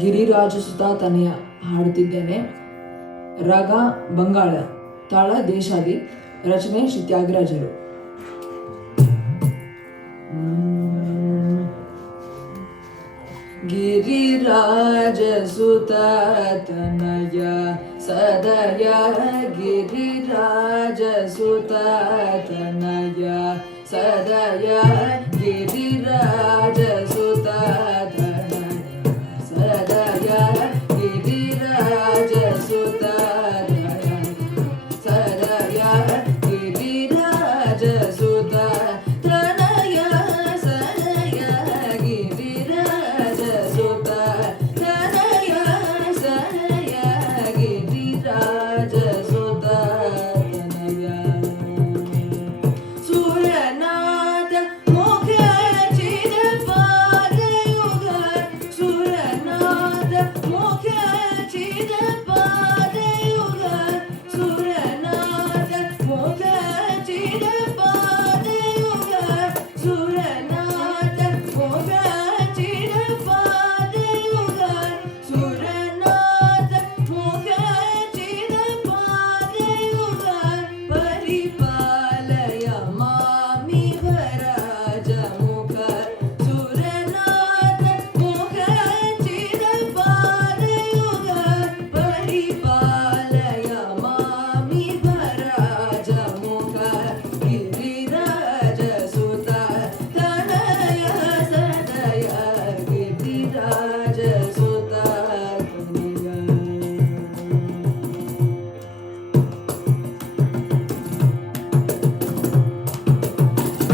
ಗಿರಿರಾಜ ಸುತ ತನಯ ಹಾಡುತ್ತಿದ್ದೇನೆ. ರಾಗ ಬಂಗಾಳ, ತಾಳ ದೇಶಾದಿ, ರಚನೆ ಶ್ರೀ ತ್ಯಾಗರಾಜರು. ಗಿರಿರಾಜ ಸುತ ತನಯ ಸದಯ, ಗಿರಿರಾಜ ಸುತ ತನಯ ಸದಯ, ಗಿರಿರಾಜ ಸುತ ತನಯ ಸದಯ, ಗಿರಿರಾಜ ಸುತ ಸದಯ, ಗಿರಿರಾಜ ಸುತ ತನಯ ಸದಯ, ಗಿರಿರಾಜ ಸುತ ತನಯ ಸದಯ, ಗಿರಿರಾಜ ಸುತ ತನಯ. ಸುರನಾಥ ಮುಖ ಚಿರಪಾದಯುಗ, ಸುರನಾಥ ಮುಖ ಚಿರಪಾದಯುಗ, ಸುರನಾಥ ಮುಖ ಚಿರಪಾದಯುಗ, ಸುರನಾಥ ಮುಖ ಚಿರಪಾದಯುಗ, ಸುರನಾಥ ಮುಖ ಚಿರಪಾದಯುಗ, ಪರಿಪಾಲಯ ಮಾಮಿವ ರಾಜ ಮುಖ, ಸುರನಾಥ ಮುಖ ಚಿರಪಾದಯುಗ, ಪರಿಪಾಲಯ ಮಾಮಿವ ರಾಜ ಮುಖ, ಗಿರಿರಾಜ ಸುತ ತನಯ ಸದಯ, ಗಿರಿರಾಜ ಸುತ ತನಯ.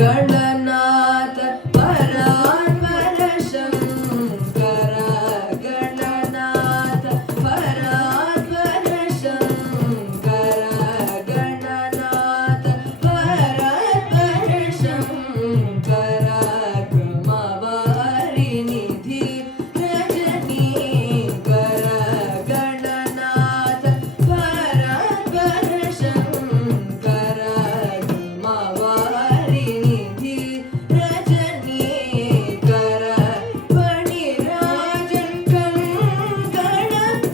ಗಣನಾಥ ಪರಾತ್ಪರ ಶಂಕರ, ಗಣನಾಥ ಪರಾತ್ಪರ ಶಂಕರ, ಗಣನಾಥ ಪರಾತ್ಪರ ಶಂಕರ, ಕ್ರಮವಾರಿ ನಿಧಿ ರಜನೀಕರ, ಗಣನಾಥ ಪರಾತ್ಪರ ಶಂಕರ, ಕ್ರಮವಾರಿ ನಿಧಿ ರಜನೀಕರ, ಫಣಿರಾಜ ಕಂಕಣ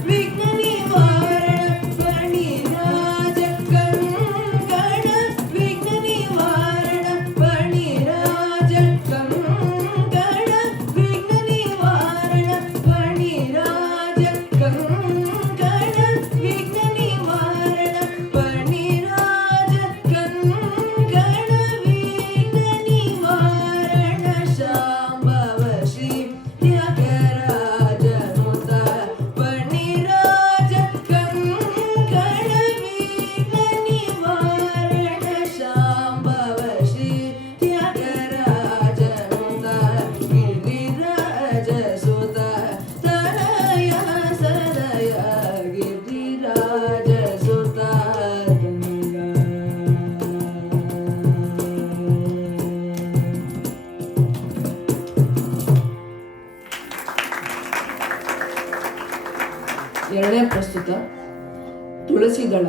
ವಿಘ್ನ ನಿವಾರಣ, ಫಣಿರಾಜ ಕಂಕಣ ವಿಘ್ನ ನಿವಾರಣ, ಫಣಿರಾಜ ಕಂಕಣ ವಿಘ್ನ ನಿವಾರಣ, ಫಣಿರಾಜ ಕಂಕಣ ವಿಘ್ನ ನಿವಾರಣ, ಫಣಿರಾಜ ಕಂಕಣ ವಿಘ್ನ ನಿವಾರಣ, ಶಾಂಭವ ಶ್ರೀ ತ್ಯಾಗರಾಜನುತ, ಫಣಿರಾಜ ಕಂಕಣ ವಿಘ್ನ ನಿವಾರಣ, ಶಾಂಭವ ಶ್ರೀ ತ್ಯಾಗರಾಜನುತ, ಗಿರಿರಾಜ ಸುತ ತನಯ ಸದಯ, ಗಿರಿರಾಜ ಸುತ ತನಯ. ಎರಡನೇ ಪ್ರಸ್ತುತ ತುಳಸಿ ದಳ.